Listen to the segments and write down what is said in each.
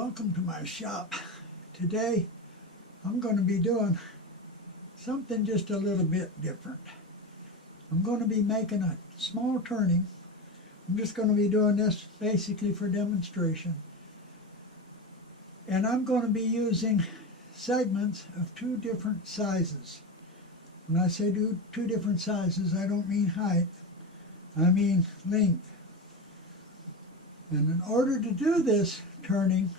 welcome to my shop. Today I'm going to be doing something just a little bit different. I'm going to be making a small turning. I'm just going to be doing this basically for demonstration. And I'm going to be using segments of two different sizes. When I say two different sizes, I don't mean height, I mean length. And in order to do this turning,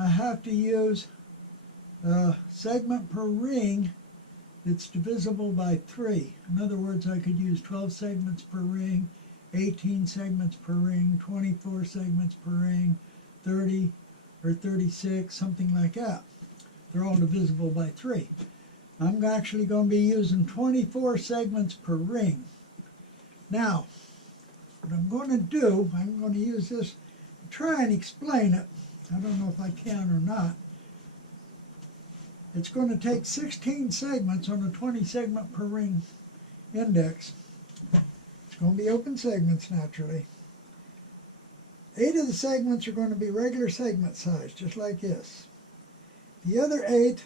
I have to use a segment per ring that's divisible by 3. In other words, I could use 12 segments per ring, 18 segments per ring, 24 segments per ring, 30 or 36, something like that. They're all divisible by 3. I'm actually going to be using 24 segments per ring. Now, what I'm going to do, I'm going to use this, try and explain it. I don't know if I can or not. It's going to take 16 segments on a 20 segment per ring index. It's going to be open segments naturally. 8 of the segments are going to be regular segment size, just like this. The other 8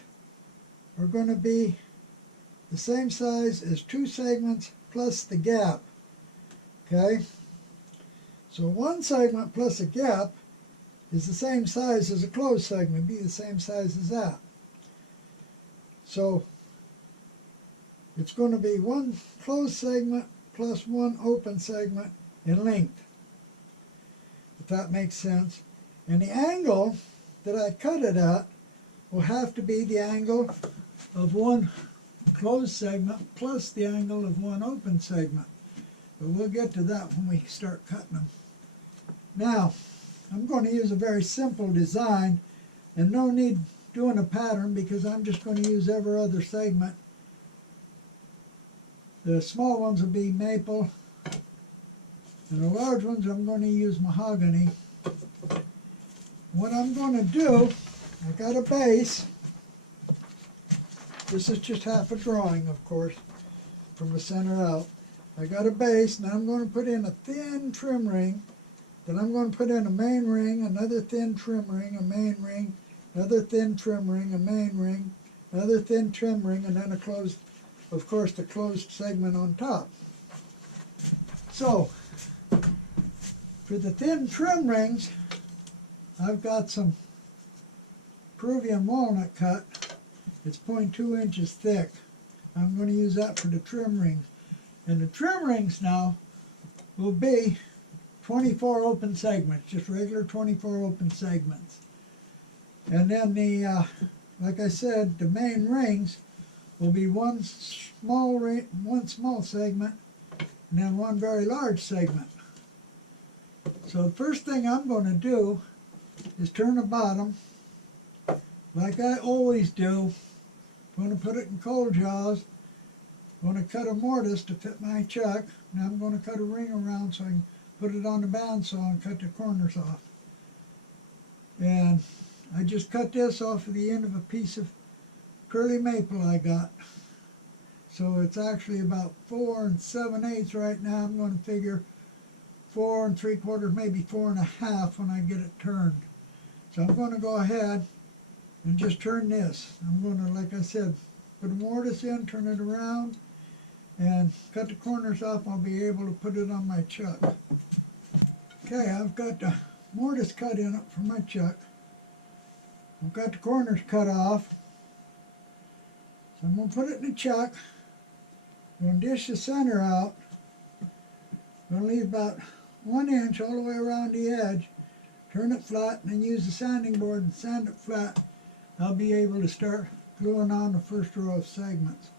are going to be the same size as 2 segments plus the gap. Okay? So one segment plus a gap is the same size as a closed segment, be the same size as that. So it's going to be one closed segment plus one open segment in length, if that makes sense. And the angle that I cut it at will have to be the angle of one closed segment plus the angle of one open segment. But we'll get to that when we start cutting them. Now, I'm going to use a very simple design and no need doing a pattern because I'm just going to use every other segment. The small ones will be maple and the large ones I'm going to use mahogany. What I'm going to do, I've got a base. This is just half a drawing, of course, from the center out. I got a base, now I'm going to put in a thin trim ring, then I'm going to put in a main ring, another thin trim ring, a main ring, another thin trim ring, a main ring, another thin trim ring, and then a closed, of course, the closed segment on top. So, for the thin trim rings, I've got some Peruvian walnut cut. It's 0.2 inches thick. I'm going to use that for the trim rings. And the trim rings now will be 24 open segments, just regular 24 open segments. And then the, like I said, the main rings will be one small segment and then one very large segment. So the first thing I'm going to do is turn the bottom, like I always do. I'm going to put it in cold jaws. I'm going to cut a mortise to fit my chuck. Now I'm going to cut a ring around so I can put it on the bandsaw and cut the corners off. And I just cut this off of the end of a piece of curly maple I got. So it's actually about 4 7/8 right now. I'm going to figure 4 3/4, maybe 4 1/2 when I get it turned. So I'm going to go ahead and just turn this. I'm going to, like I said, put a mortise in, turn it around, and cut the corners off. I'll be able to put it on my chuck. Okay, I've got the mortise cut in it for my chuck. I've got the corners cut off. So I'm going to put it in the chuck. I'm going to dish the center out. I'm going to leave about 1 inch all the way around the edge. Turn it flat and then use the sanding board and sand it flat. I'll be able to start gluing on the first row of segments.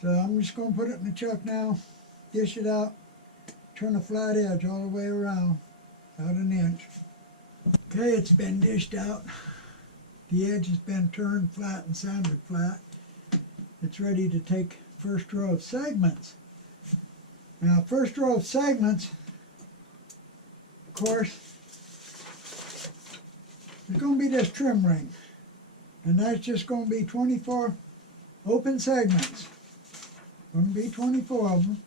So I'm just going to put it in the chuck now, dish it out, turn the flat edge all the way around, about 1 inch. Okay, it's been dished out. The edge has been turned flat and sanded flat. It's ready to take first row of segments. Now, first row of segments, of course, is going to be this trim ring. And that's just going to be 24 open segments. Going to be 24 of them.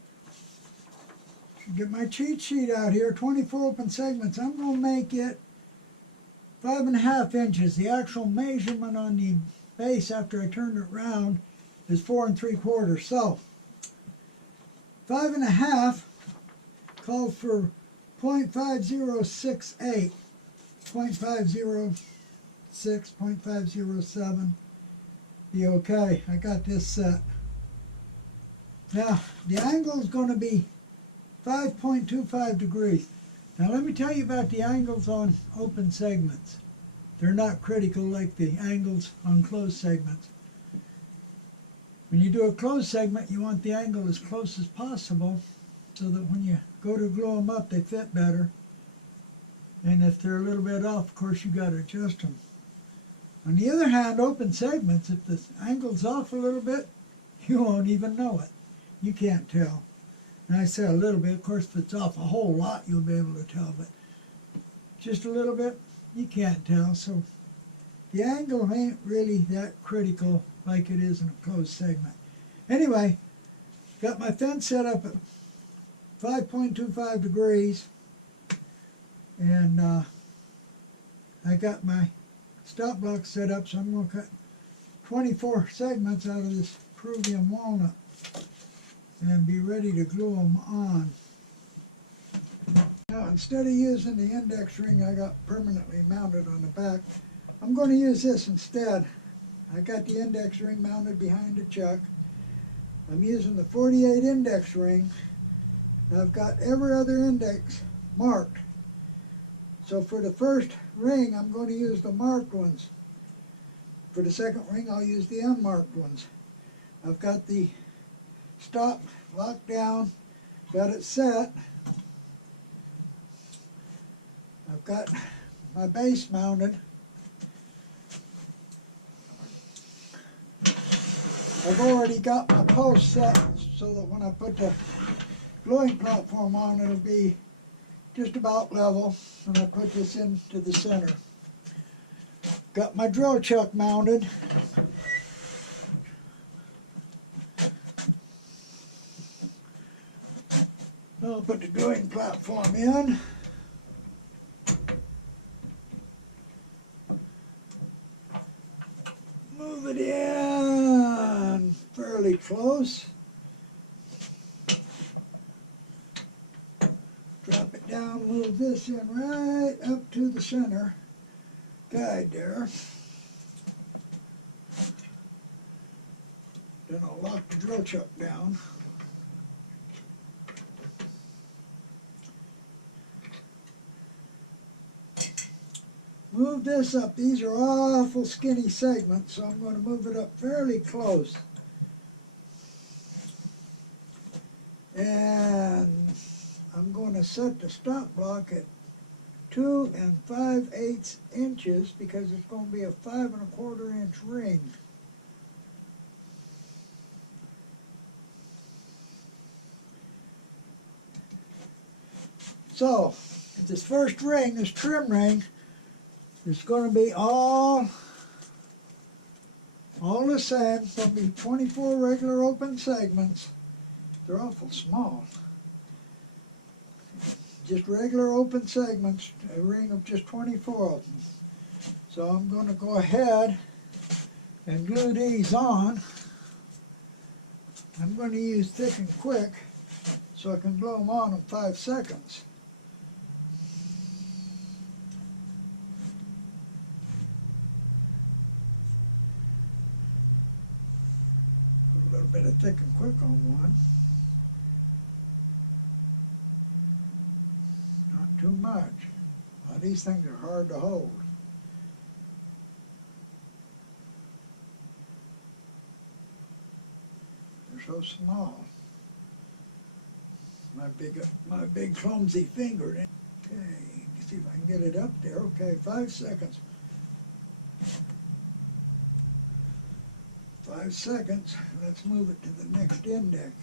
Get my cheat sheet out here, 24 open segments. I'm going to make it 5.5 inches. The actual measurement on the base after I turn it around is 4 3/4. So 5.5 calls for 0.5068, 0.506, 0.507. Be okay. I got this set. Now the angle is going to be 5.25 degrees. Now let me tell you about the angles on open segments. They're not critical like the angles on closed segments. When you do a closed segment, you want the angle as close as possible so that when you go to glue them up, they fit better. And if they're a little bit off, of course, you got to adjust them. On the other hand, open segments, if the angle's off a little bit, you won't even know it. You can't tell. And I say a little bit, of course, if it's off a whole lot, you'll be able to tell, but just a little bit, you can't tell. So the angle ain't really that critical like it is in a closed segment. Anyway, got my fence set up at 5.25 degrees, and I got my stop block set up, so I'm going to cut 24 segments out of this Peruvian walnut and be ready to glue them on. Now, instead of using the index ring I got permanently mounted on the back, I'm going to use this instead. I got the index ring mounted behind the chuck. I'm using the 48 index ring, and I've got every other index marked. So for the first ring, I'm going to use the marked ones. For the second ring, I'll use the unmarked ones. I've got the stop locked down, got it set. I've got my base mounted. I've already got my post set so that when I put the gluing platform on, it'll be just about level. And I put this into the center. Got my drill chuck mounted. I'll put the gluing platform in. Move it in fairly close. Drop it down, move this in right up to the center guide there. Then I'll lock the drill chuck down. Move this up. These are awful skinny segments, so I'm going to move it up fairly close. And I'm going to set the stop block at 2 5/8 inches because it's going to be a 5 1/4 inch ring. So, this first ring, this trim ring, is going to be all the same. It's going to be 24 regular open segments. They're awful small. Just regular open segments, a ring of just 24 of them. So I'm going to go ahead and glue these on. I'm going to use thick and quick so I can glue them on in 5 seconds. A little bit of thick and quick on one. Not too much. Now these things are hard to hold. So small. My big clumsy finger. Okay, see if I can get it up there. Okay, 5 seconds. 5 seconds. Let's move it to the next index.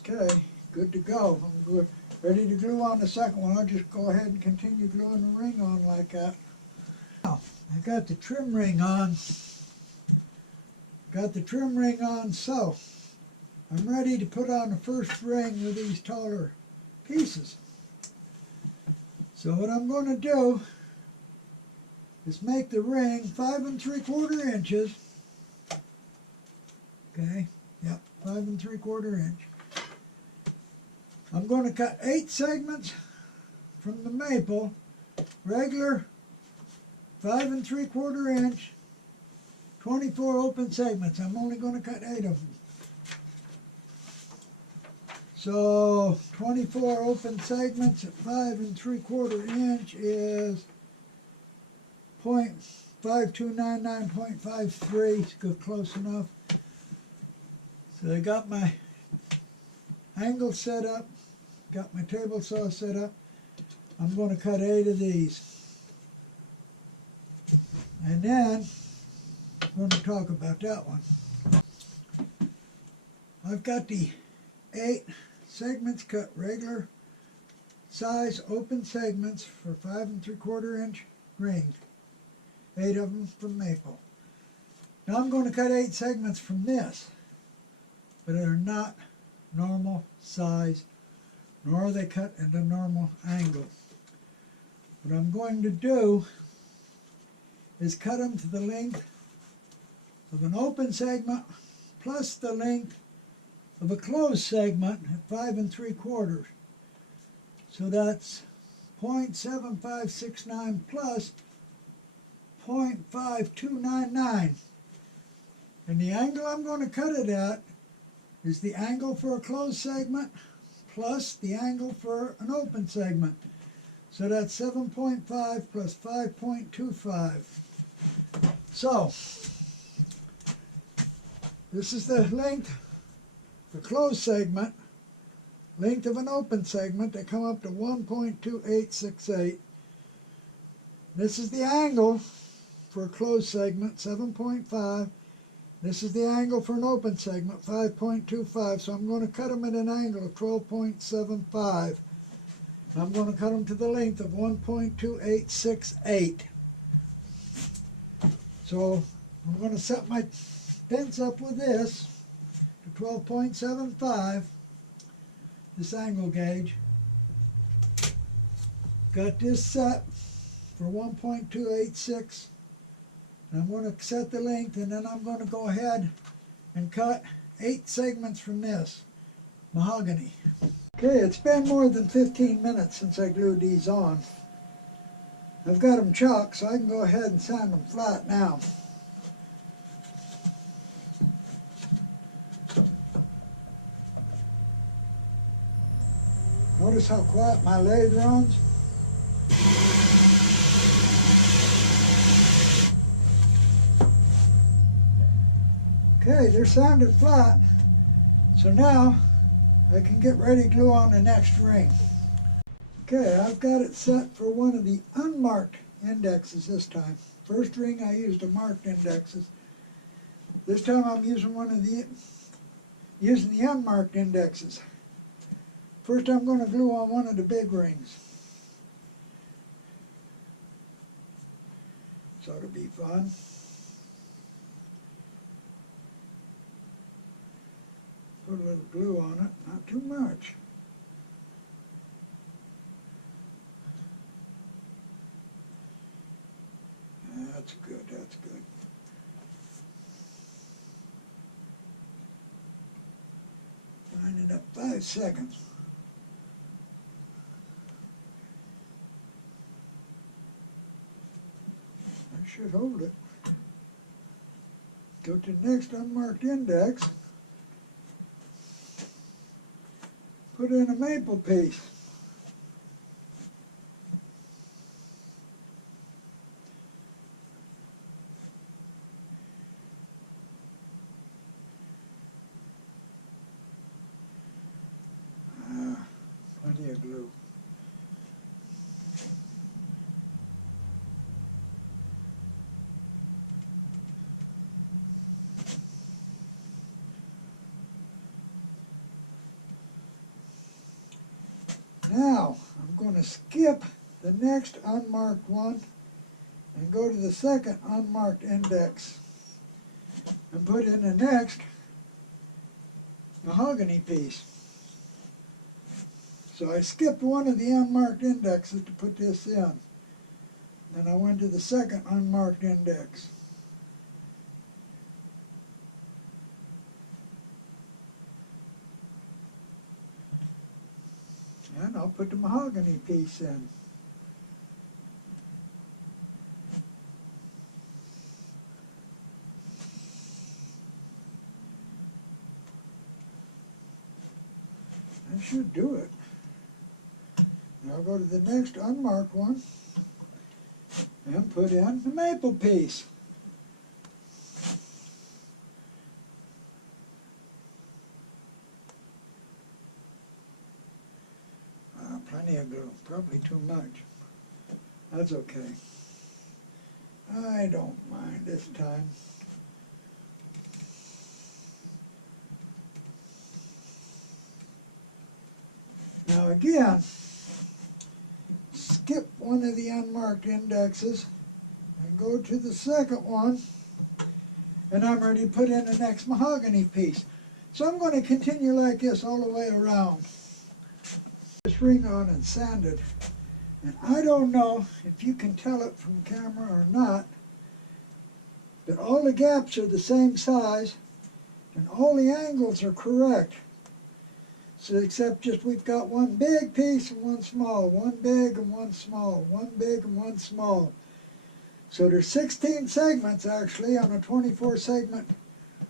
Okay, good to go. I'm ready to glue on the second one. I'll just go ahead and continue gluing the ring on like that. Now, I got the trim ring on. So I'm ready to put on the first ring with these taller pieces. So what I'm going to do is make the ring 5 3/4 inches. Okay, yep, 5 3/4 inch. I'm going to cut 8 segments from the maple, regular 5 3/4 inch, 24 open segments. I'm only going to cut 8 of them. So 24 open segments at 5 3/4 inch is 0.5299.53. It's good, close enough. So I got my angle set up, got my table saw set up. I'm going to cut 8 of these. And then I'm going to talk about that one. I've got the 8 segments cut regular size open segments for 5 3/4 inch ring. 8 of them from maple. Now I'm going to cut 8 segments from this, but they're not normal size, nor are they cut at a normal angle. What I'm going to do is cut them to the length of an open segment plus the length of a closed segment at 5 3/4. So that's 0.7569 plus 0.5299. And the angle I'm going to cut it at is the angle for a closed segment plus the angle for an open segment. So that's 7.5 plus 5.25. So this is the length, the closed segment, length of an open segment. They come up to 1.2868. This is the angle for a closed segment, 7.5. This is the angle for an open segment, 5.25. So I'm going to cut them at an angle of 12.75. I'm going to cut them to the length of 1.2868. So I'm going to set my fence up with this to 12.75, this angle gauge. Got this set for 1.286. I'm going to set the length, and then I'm going to go ahead and cut 8 segments from this mahogany. Okay, it's been more than 15 minutes since I glued these on. I've got them chalked, so I can go ahead and sand them flat now. Notice how quiet my lathe runs? Okay, they're sanded flat. So now I can get ready to glue on the next ring. Okay, I've got it set for one of the unmarked indexes this time. First ring I used the marked indexes. This time I'm using the unmarked indexes. First I'm going to glue on one of the big rings. So it'll be fun. Put a little glue on it, not too much. That's good, that's good. Line it up 5 seconds. I should hold it. Go to the next unmarked index. Put in a maple piece. Plenty of glue. Now, I'm going to skip the next unmarked one and go to the second unmarked index and put in the next mahogany piece. So I skipped one of the unmarked indexes to put this in. Then I went to the second unmarked index. And I'll put the mahogany piece in. That should do it. Now I'll go to the next unmarked one and put in the maple piece. Plenty of glue, probably too much. That's okay. I don't mind this time. Now again, skip one of the unmarked indexes and go to the second one, and I'm ready to put in the next mahogany piece. So I'm going to continue like this all the way around. This ring on and sanded, and I don't know if you can tell it from camera or not, but all the gaps are the same size and all the angles are correct. So except just we've got one big piece and one small, one big and one small, one big and one small. So there's 16 segments actually on a 24 segment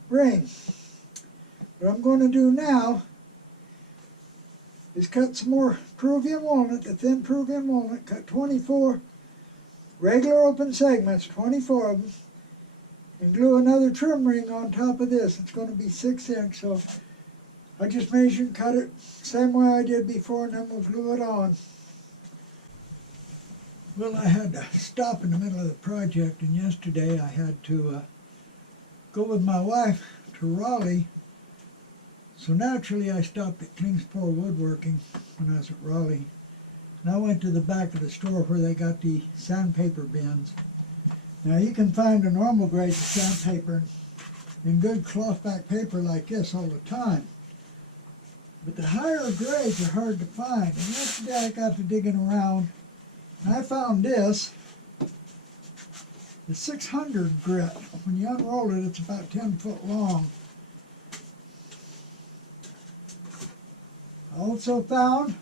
ring. What I'm going to do now is cut some more Peruvian walnut, the thin Peruvian walnut, cut 24 regular open segments, 24 of them, and glue another trim ring on top of this. It's going to be 6 inch, so I just measure and cut it same way I did before, and then we'll glue it on. Well, I had to stop in the middle of the project, and yesterday I had to go with my wife to Raleigh. So naturally I stopped at Kingsport Woodworking when I was at Raleigh. And I went to the back of the store where they got the sandpaper bins. Now you can find a normal grade of sandpaper in good cloth back paper like this all the time. But the higher grades are hard to find. And yesterday I got to digging around and I found this, the 600 grit. When you unroll it, it's about 10 foot long. Also found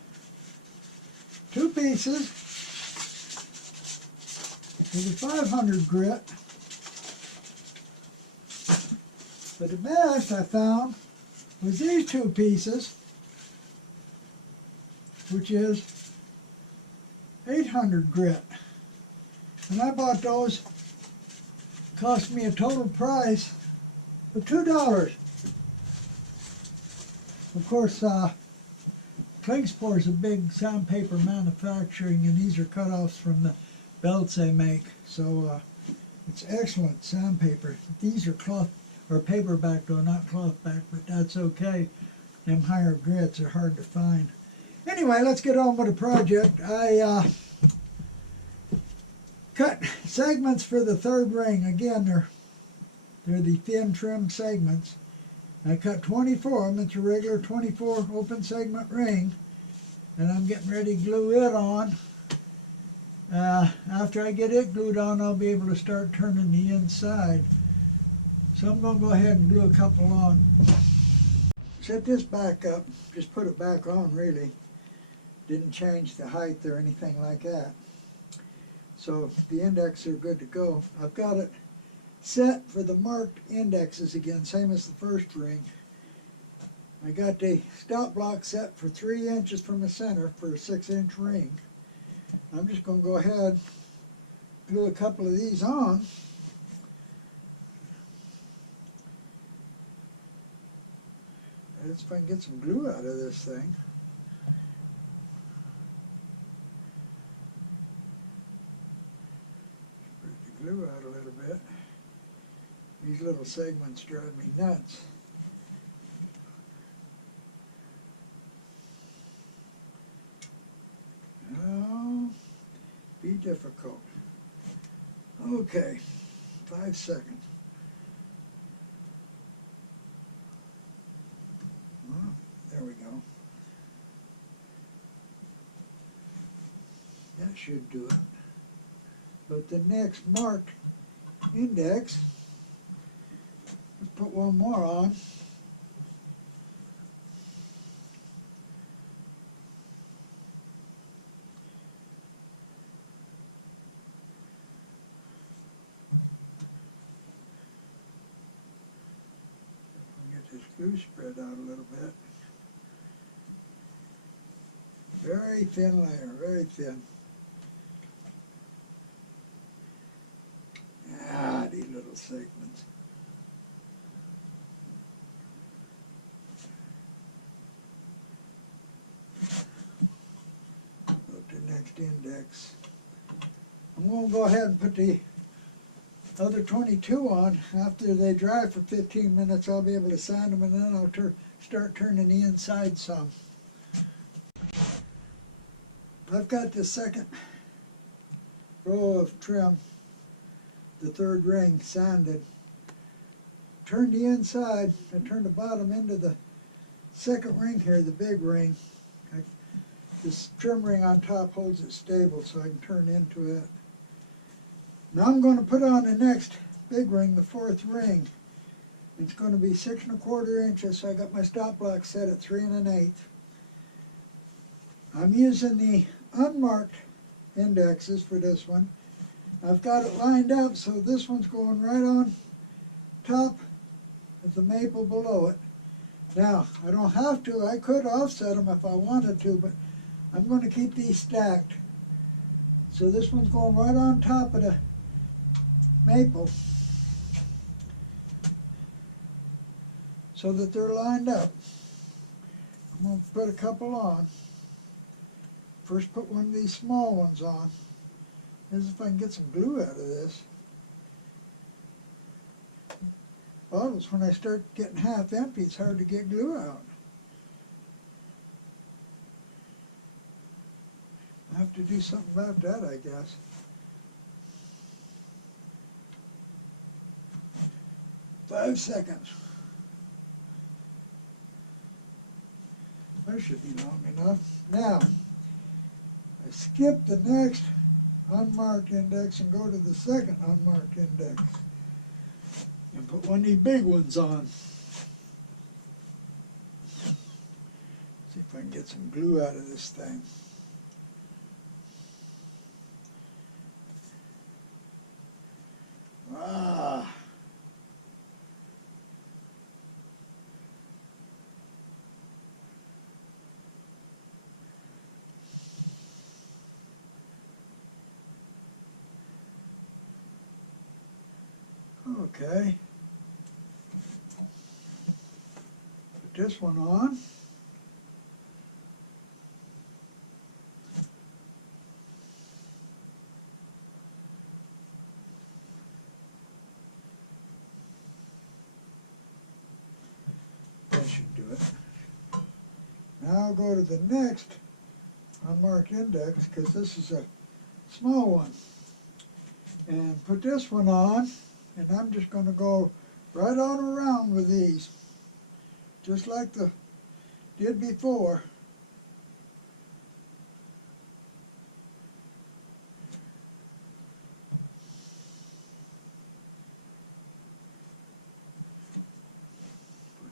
2 pieces with a 500 grit. But the best I found was these 2 pieces, which is 800 grit. And I bought those, cost me a total price of $2. Of course, Kingsport is a big sandpaper manufacturing, and these are cut-offs from the belts they make. So it's excellent sandpaper. These are cloth or paperback though, not cloth back, but that's okay. Them higher grits are hard to find. Anyway, let's get on with the project. I cut segments for the third ring. Again, they're the thin trim segments. I cut 24 of them. It's a regular 24 open segment ring, and I'm getting ready to glue it on. After I get it glued on, I'll be able to start turning the inside. So I'm going to go ahead and glue a couple on. Set this back up, just put it back on really. Didn't change the height or anything like that. So the indexes are good to go. I've got it set for the marked indexes again, same as the first ring. I got the stop block set for 3 inches from the center for a 6-inch ring. I'm just going to go ahead, glue a couple of these on. Let's see if I can get some glue out of this thing. Spread the glue out a little bit. These little segments drive me nuts. No, be difficult. Okay, 5 seconds. should do it. But the next marked index, let's put one more on. Get this glue spread out a little bit. Very thin layer, very thin. Ah, these little segments. Put the next index. I'm going to go ahead and put the other 22 on. After they dry for 15 minutes, I'll be able to sand them, and then I'll start turning the inside some. I've got the second row of trim, the third ring sanded. Turn the inside and turn the bottom into the second ring here, the big ring. This trim ring on top holds it stable so I can turn into it. Now I'm going to put on the next big ring, the fourth ring. It's going to be 6 1/4 inches, so I got my stop block set at 3 1/8. I'm using the unmarked indexes for this one. I've got it lined up so this one's going right on top with the maple below it. Now, I don't have to. I could offset them if I wanted to, but I'm going to keep these stacked. So this one's going right on top of the maple so that they're lined up. I'm going to put a couple on. First put one of these small ones on. This is if I can get some glue out of this. Bottles, when I start getting half empty, it's hard to get glue out. I have to do something about that, I guess. Five seconds. That should be long enough. Now, I skip the next unmarked index and go to the second unmarked index. And put one of these big ones on. See if I can get some glue out of this thing. Ah. Okay. Put this one on. That should do it. Now I'll go to the next unmarked index because this is a small one. And put this one on. And I'm just going to go right on around with these, just like the did before.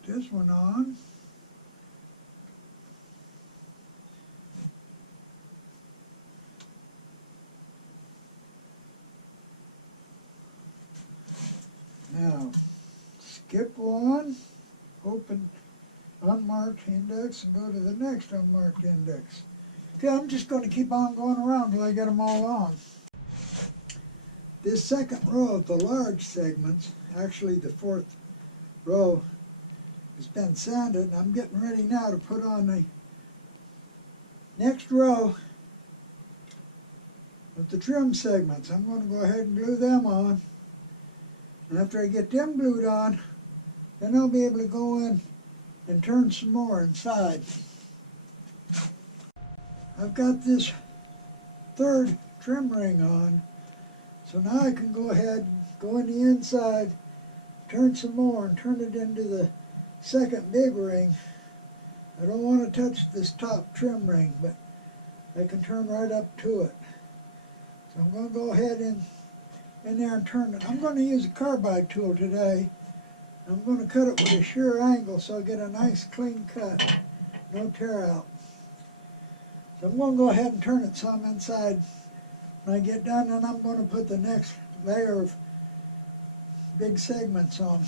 Put this one on. Now, skip one, open unmarked index, and go to the next unmarked index. Okay, I'm just going to keep on going around till I get them all on. This second row of the large segments, actually the fourth row, has been sanded, and I'm getting ready now to put on the next row of the trim segments. I'm going to go ahead and glue them on. And after I get them glued on, then I'll be able to go in and turn some more inside. I've got this third trim ring on, so now I can go ahead and go in the inside, turn some more and turn it into the second big ring. I don't want to touch this top trim ring, but I can turn right up to it. So I'm going to go ahead in there and turn it. I'm going to use a carbide tool today. I'm going to cut it with a sure angle so I get a nice clean cut, no tear out. So I'm going to go ahead and turn it some inside. When I get done, then I'm going to put the next layer of big segments on.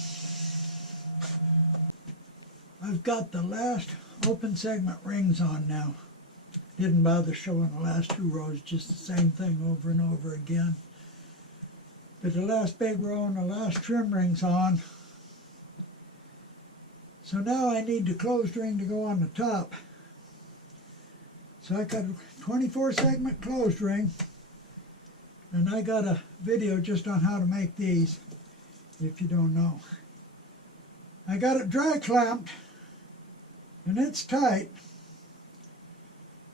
I've got the last open segment rings on now. Didn't bother showing the last two rows, just the same thing over and over again. But the last big row and the last trim rings on. So now I need the closed ring to go on the top. So I got a 24 segment closed ring, and I got a video just on how to make these, if you don't know. I got it dry clamped, and it's tight.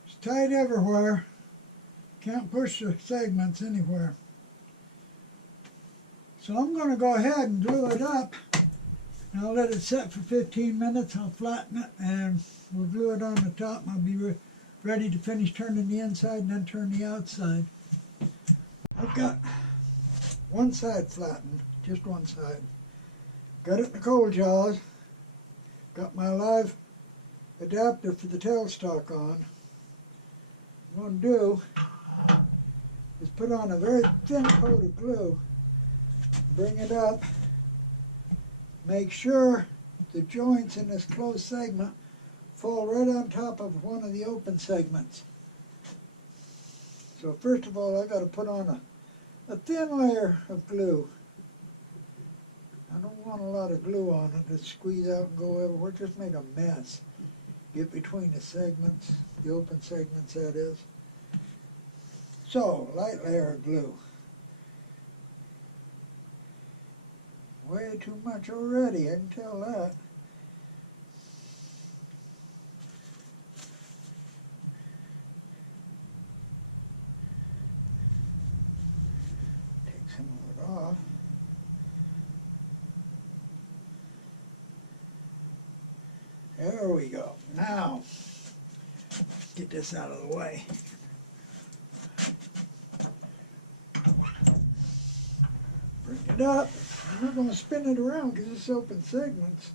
It's tight everywhere. Can't push the segments anywhere. So I'm going to go ahead and glue it up. And I'll let it set for 15 minutes. I'll flatten it and we'll glue it on the top. I'll be ready to finish turning the inside and then turn the outside. I've got one side flattened, just one side. Got it in the cold jaws. Got my live adapter for the tailstock on. What I'm going to do is put on a very thin coat of glue. Bring it up. Make sure the joints in this closed segment fall right on top of one of the open segments. So first of all, I got to put on a thin layer of glue. I don't want a lot of glue on it to squeeze out and go everywhere. Just make a mess. Get between the segments, the open segments that is. So, light layer of glue. Way too much already, I can tell that. Take some of it off. There we go. Now, get this out of the way. Bring it up. I'm going to spin it around because it's open segments.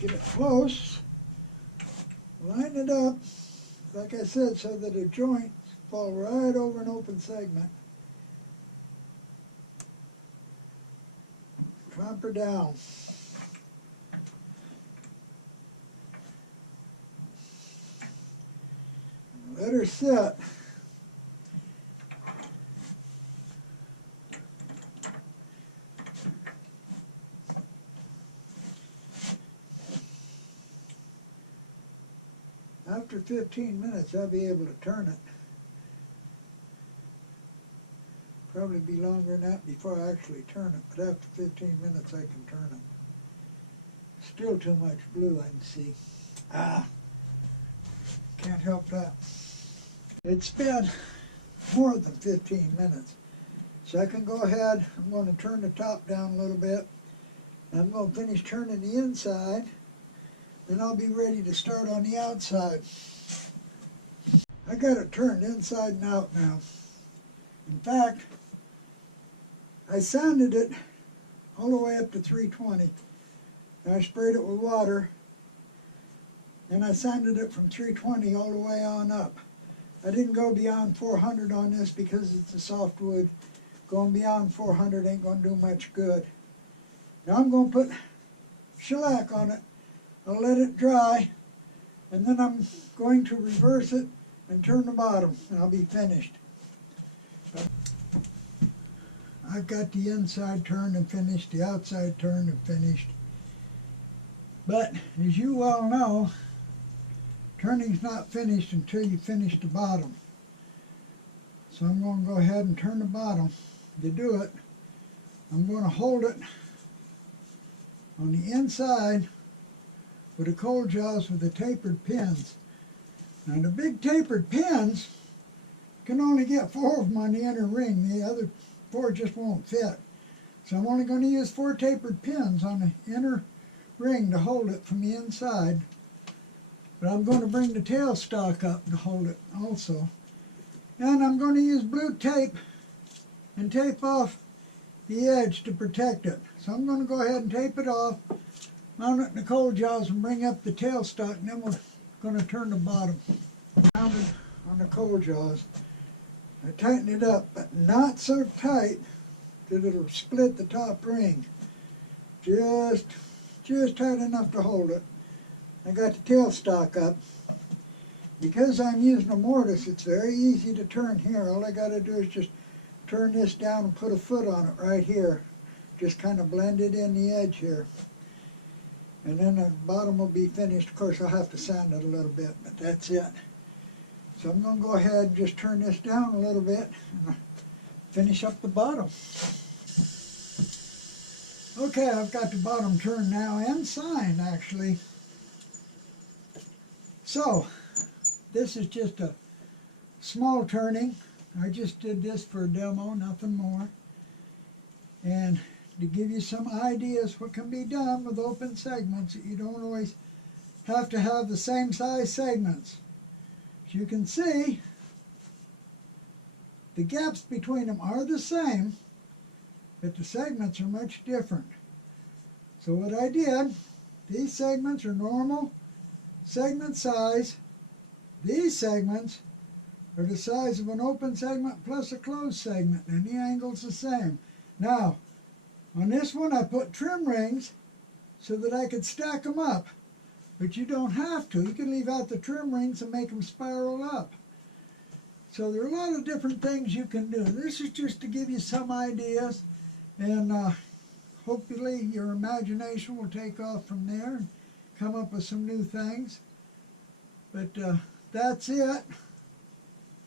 Get it close. Line it up, like I said, so that the joints fall right over an open segment. Tromp her down. Let her sit. After 15 minutes, I'll be able to turn it. Probably be longer than that before I actually turn it, but after 15 minutes, I can turn it. Still too much glue, I can see. Can't help that. It's been more than 15 minutes. So I can go ahead, I'm going to turn the top down a little bit. And I'm going to finish turning the inside. Then I'll be ready to start on the outside. I got it turned inside and out now. In fact, I sanded it all the way up to 320. And I sprayed it with water. And I sanded it from 320 all the way on up. I didn't go beyond 400 on this because it's a softwood. Going beyond 400 ain't going to do much good. Now I'm going to put shellac on it. I'll let it dry, and then I'm going to reverse it and turn the bottom, and I'll be finished. I've got the inside turned and finished, the outside turned and finished. But, as you all know, turning's not finished until you finish the bottom. So I'm going to go ahead and turn the bottom. To do it, I'm going to hold it on the inside with the cold jaws with the tapered pins. Now the big tapered pins can only get 4 of them on the inner ring. The other 4 just won't fit. So I'm only going to use 4 tapered pins on the inner ring to hold it from the inside. But I'm going to bring the tailstock up to hold it also. And I'm going to use blue tape and tape off the edge to protect it. So I'm going to go ahead and tape it off, mount it in the coal jaws and bring up the tailstock, and then we're going to turn the bottom. Mount it on the coal jaws. I tighten it up, but not so tight that it'll split the top ring. Just tight enough to hold it. I got the tailstock up. Because I'm using a mortise, it's very easy to turn here. All I got to do is just turn this down and put a foot on it right here. Just kind of blend it in the edge here. And then the bottom will be finished. Of course, I'll have to sand it a little bit, but that's it. So I'm going to go ahead and just turn this down a little bit and finish up the bottom. Okay, I've got the bottom turned now and signed, actually. So, this is just a small turning. I just did this for a demo, nothing more. And to give you some ideas what can be done with open segments, you don't always have to have the same size segments. As you can see, the gaps between them are the same, but the segments are much different. So what I did, these segments are normal segment size. These segments are the size of an open segment plus a closed segment, and the angle's the same. Now, on this one I put trim rings so that I could stack them up, but you don't have to. You can leave out the trim rings and make them spiral up. So there are a lot of different things you can do. This is just to give you some ideas, and hopefully your imagination will take off from there and come up with some new things. But that's it.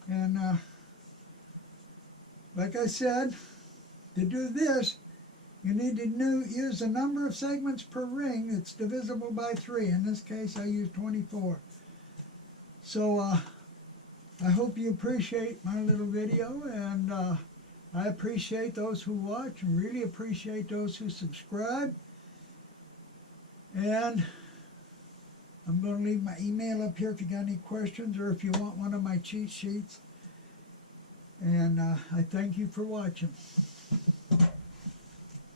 And like I said, to do this, you need to use a number of segments per ring that's divisible by 3. In this case, I used 24. So I hope you appreciate my little video, and I appreciate those who watch and really appreciate those who subscribe. And I'm going to leave my email up here if you got any questions or if you want one of my cheat sheets. And I thank you for watching.